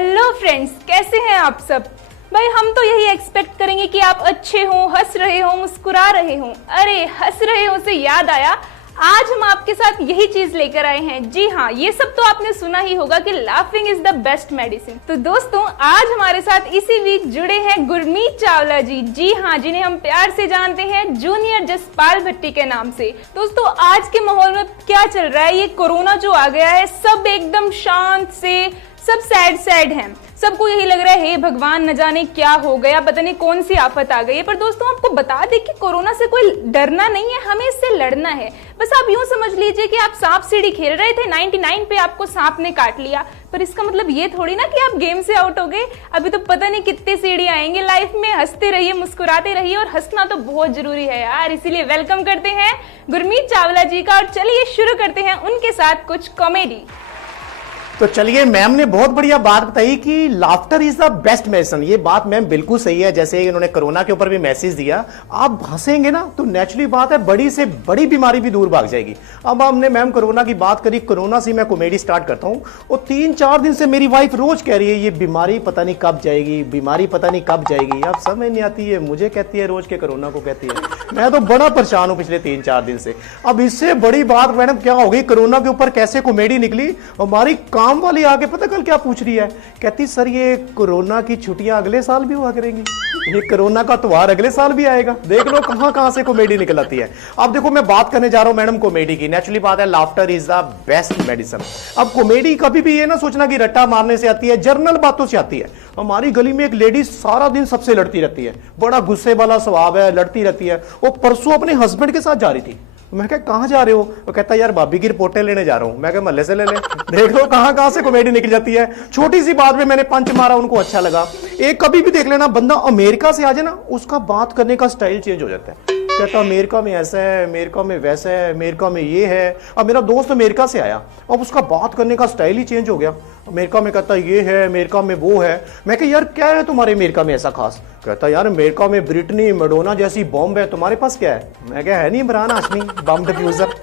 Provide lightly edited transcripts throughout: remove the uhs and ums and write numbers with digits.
Hello friends, कैसे हैं आप सब। भाई हम तो यही एक्सपेक्ट करेंगे कि आप अच्छे हो, हंस रहे हो, मुस्कुरा रहे हो। अरे हंस रहे हो से याद आया, आज हम आपके साथ यही चीज लेकर आए हैं। जी हाँ, ये सब तो आपने सुना ही होगा कि laughing is the best medicine. तो दोस्तों, आज हमारे साथ इसी वीक जुड़े हैं गुरमीत चावला जी। जी हाँ, जिन्हें हम प्यार से जानते हैं जूनियर जसपाल भट्टी के नाम से। दोस्तों, आज के माहौल में क्या चल रहा है, ये कोरोना जो आ गया है, सब एकदम शांत से, सब सैड हैं। सबको यही लग रहा है हे भगवान, न जाने क्या हो गया, पता नहीं कौन सी आफत आ गई है। पर दोस्तों, आपको बता दें कि कोरोना से कोई डरना नहीं है, हमें इससे लड़ना है। बस आप यूं समझ लीजिए कि आप सांप सीढ़ी खेल रहे थे, 99 पे आपको सांप ने काट लिया, पर इसका मतलब ये थोड़ी ना कि आप गेम से आउट हो गए। अभी तो पता नहीं कितने सीढ़ी आएंगे लाइफ में। हंसते रहिए, मुस्कुराते रहिए, और हंसना तो बहुत जरूरी है यार। इसीलिए वेलकम करते हैं गुरमीत चावला जी का, और चलिए शुरू करते हैं उनके साथ कुछ कॉमेडी। तो चलिए, मैम ने बहुत बढ़िया बात बताई कि laughter is the best medicine. ये बात मैम बिल्कुल सही है। जैसे इन्होंने कोरोना के ऊपर भी मैसेज दिया, आप हंसेंगे ना तो नेचुरली बात है, बड़ी से बड़ी बीमारी भी दूर भाग जाएगी। अब हमने मैम कोरोना की बात करी, कोरोना से मैं कॉमेडी स्टार्ट करता हूँ। और 3-4 दिन से मेरी वाइफ रोज कह रही है ये बीमारी पता नहीं कब जाएगी, बीमारी पता नहीं कब जाएगी। अब समझ नहीं आती है, मुझे कहती है रोज के कोरोना को कहती है। मैं तो बड़ा परेशान हूँ पिछले 3-4 दिन से। अब इससे बड़ी बात मैडम क्या होगी, कोरोना के ऊपर कैसे कॉमेडी निकली। हमारी काम वाली आगे पता कल क्या पूछ रही है, कहती सर ये कोरोना की छुट्टियां अगले साल भी हुआ करेंगी, ये कोरोना का त्योहार अगले साल भी आएगा। देख लो कहां से कॉमेडी निकल आती है। अब देखो, मैं बात करने जा रहा हूं मैडम कॉमेडी की। नेचुरली बात है, laughter is the best medicine. अब कॉमेडी कभी भी ये ना सोचना कि रट्टा मारने से आती है, जर्नल बातों से आती है। हमारी गली में एक लेडी सारा दिन सबसे लड़ती रहती है, बड़ा गुस्से वाला स्वभाव है, लड़ती रहती है। वो परसों अपने हस्बैंड के साथ जा रही थी। मैं कहा कहां जा रहे हो, वो कहता यार भाभी की रिपोर्टें लेने जा रहा हूं। मैं कहा महल्ले से ले ले। देख लो कहां से कॉमेडी निकल जाती है। छोटी सी बात में मैंने पंच मारा, उनको अच्छा लगा। एक कभी भी देख लेना, बंदा अमेरिका से आ जाए ना, उसका बात करने का स्टाइल चेंज हो जाता है। कहता अमेरिका में ऐसा है, अमेरिका में वैसा है, अमेरिका में ये है। अब मेरा दोस्त अमेरिका से आया, अब उसका बात करने का स्टाइल ही चेंज हो गया। अमेरिका में कहता ये है, अमेरिका में वो है। मैं कहा यार क्या है तुम्हारे अमेरिका में ऐसा खास। कहता यार अमेरिका में ब्रिटनी मैडोना जैसी बॉम्ब है, तुम्हारे पास क्या है। मैं क्या है नहीं इमरान हाशमी बम डिफ्यूजर,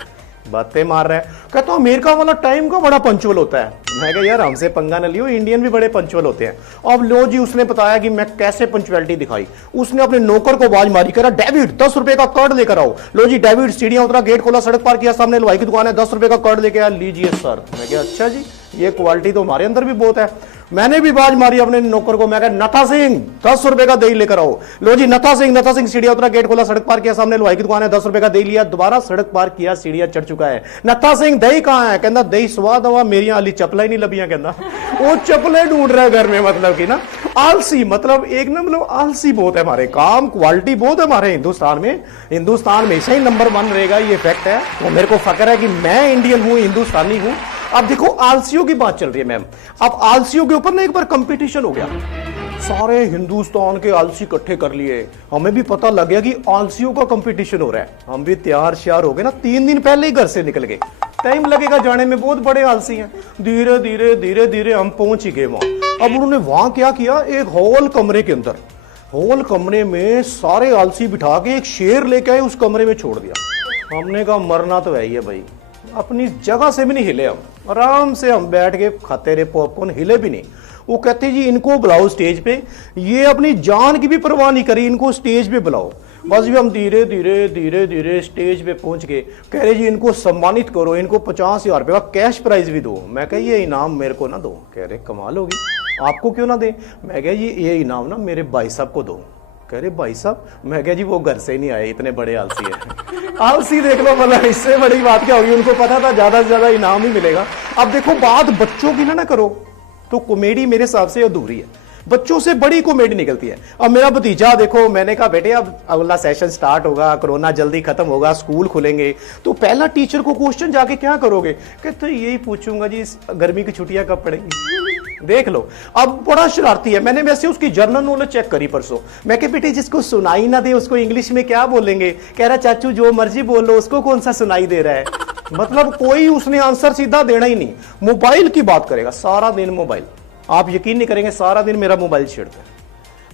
बातें मार रहा है। कहता अमेरिका वाला टाइम का बड़ा पंचुअल होता है। मैं कहा यार हमसे पंगा न लियो, इंडियन भी बड़े पंचुअल होते हैं। अब लो जी, उसने बताया कि मैं कैसे पंचुअलिटी दिखाई। उसने अपने नौकर को आवाज मारी, कह रहा डेविड 10 रुपए का कार्ड लेकर आओ। लो जी, डेविड सीढ़ियां उतरा, गेट खोला, सड़क पार किया, सामने हलवाई की दुकान है, 10 रुपए का कार्ड लेके आया, लीजिए सर। मैं कहा अच्छा जी, ये क्वालिटी तो हमारे अंदर भी बहुत है। मैंने भी आवाज मारी अपने नौकर को, मैं कहा नथा सिंह 10 रुपए का दही लेकर आओ। लो जी, नथा सिंह सीढ़ियां उतरा, गेट खोला, सड़क पार किया, सामने हलवाई की दुकान है, 10 रुपए का दही लिया, दोबारा सड़क पार किया, सीढ़ियां चढ़ चुका है। नथा सिंह दही कहां है, कहता दही स्वाद हुआ, मेरी आली चपला ही नहीं लबियां। कहता वो चपले ढूंढ रहा है घर में, मतलब कि ना आलसी, मतलब एक ना मतलब आलसी बहुत है। हमारे काम क्वालिटी बहुत है हमारे हिंदुस्तान में हमेशा ही नंबर 1 रहेगा, ये फैक्ट है। तो मेरे को फक्र है कि मैं इंडियन हूं, हिंदुस्तानी हूं। अब देखो आलसियों की बात चल रही है मैम। अब आलसियों के ऊपर ना एक बार कंपटीशन हो गया, सारे हिंदुस्तान के आलसी इकट्ठे कर लिए। हमें भी पता लग गया कि आलसियों का कंपटीशन हो रहा है। हम भी तैयार श्यार हो गए ना, 3 दिन पहले ही घर से निकल गए। टाइम लगेगा जाने में, बहुत बड़े आलसी हैं। धीरे धीरे हम पहुंच ही गए वहां। अब उन्होंने वहां क्या किया, एक हॉल कमरे के अंदर, हॉल कमरे में सारे आलसी बिठा के एक शेर लेके आए, उस कमरे में छोड़ दिया। हमने कहा मरना तो है ही है भाई, अपनी जगह से भी नहीं हिले। हम आराम से हम बैठ के खाते रहे पॉपकॉर्न, हिले भी नहीं। वो कहते जी इनको बुलाओ स्टेज पे, ये अपनी जान की भी परवाह नहीं करी, इनको स्टेज पे बुलाओ। बस भी हम धीरे धीरे स्टेज पे पहुंच गए। कह रहे जी इनको सम्मानित करो, इनको 50,000 रुपए का कैश प्राइज भी दो। मैं कह ये इनाम मेरे को ना दो। कह रहे कमाल होगी, आपको क्यों ना दे। मैं कह जी ये इनाम ना मेरे भाई साहब को दो। कह रहे भाई साहब। मैं कह जी वो घर से नहीं आए, इतने बड़े आलसी है। आलसी देख लो, मतलब इससे बड़ी बात क्या होगी। उनको पता था ज्यादा से ज्यादा इनाम ही मिलेगा। अब देखो बात बच्चों की ना करो तो कॉमेडी मेरे हिसाब से अधूरी है, बच्चों से बड़ी कॉमेडी निकलती है। अब मेरा भतीजा देखो, मैंने कहा बेटे अब अगला सेशन स्टार्ट होगा, कोरोना जल्दी खत्म होगा, स्कूल खुलेंगे, तो पहला टीचर को क्वेश्चन जाके क्या करोगे। कहते तो यही पूछूंगा जी गर्मी की छुट्टियां कब पड़ेंगी। देख लो, अब बड़ा शरारती है। मैंने वैसे उसकी जर्नल नॉलेज चेक करी परसों। मैं कह बेटे जिसको सुनाई ना दे उसको इंग्लिश में क्या बोलेंगे। कह रहा चाचू जो मर्जी बोल लो, उसको कौन सा सुनाई दे रहा है। मतलब कोई उसने आंसर सीधा देना ही नहीं। मोबाइल की बात करेगा, सारा दिन मोबाइल। आप यकीन नहीं करेंगे, सारा दिन मेरा मोबाइल छेड़ता है।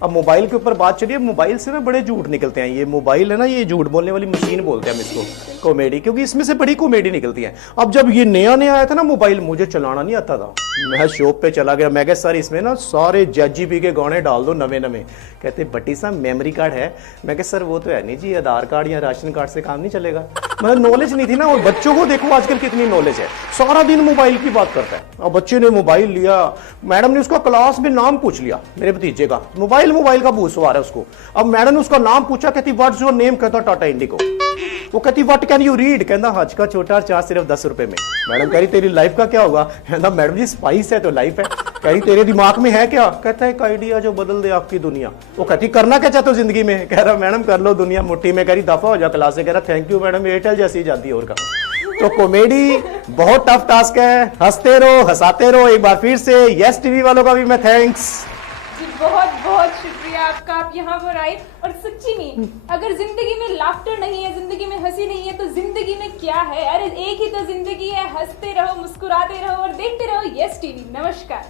अब मोबाइल के ऊपर बात चलिए, मोबाइल से ना बड़े झूठ निकलते हैं। ये मोबाइल है ना, ये झूठ बोलने वाली मशीन बोलते हैं हम इसको, कॉमेडी, क्योंकि इसमें से बड़ी कॉमेडी निकलती है। अब जब ये नया नया आया था ना मोबाइल, मुझे चलाना नहीं आता था, मैं शॉप पे चला गया, मैं कहा सर इसमें ना सारे JGP के गाने डाल दो नवे नवे। कहते बट्टी साहब मेमोरी कार्ड है। मैं कहा सर वो तो है नहीं जी, आधार कार्ड या राशन कार्ड से काम नहीं चलेगा। मतलब नॉलेज नहीं थी ना। और बच्चों को देखो आजकल कितनी नॉलेज है, सारा दिन मोबाइल की बात करता है। और बच्चे ने मोबाइल लिया, मैडम ने उसका क्लास में नाम पूछ लिया मेरे भतीजे का, मोबाइल का भूत सवार है उसको। अब मैडम ने उसका नाम पूछा, कहती व्हाट्स योर नेम, कहता टाटा इंडिको। वो कहती व्हाट कैन यू रीड, कहता हज का छोटा चार्ज सिर्फ 10 रुपए में। मैडम कह रही तेरी लाइफ का क्या होगा, कहता मैडम जी स्पाइस है तो लाइफ है। कह रही तेरे दिमाग में है क्या, कहता है एक आइडिया जो बदल दे आपकी दुनिया। वो कहती करना क्या चाहते हो जिंदगी में, कह रहा मैडम कर लो दुनिया मुट्ठी में। कह रही दफा हो जा क्लास से, कह रहा थैंक यू मैडम, एयरटेल जैसी जाती है और का। तो कॉमेडी बहुत टफ टास्क है, हंसते रहो हंसाते रहो। एक बार फिर से यस टीवी वालों का भी मैं थैंक्स जी, बहुत बहुत शुक्रिया आपका, आप यहाँ पर आए। और सच्ची में अगर जिंदगी में लाफ्टर नहीं है, जिंदगी में हंसी नहीं है, तो जिंदगी में क्या है। अरे एक ही तो जिंदगी है, हंसते रहो, मुस्कुराते रहो और देखते रहो यस टीवी। नमस्कार।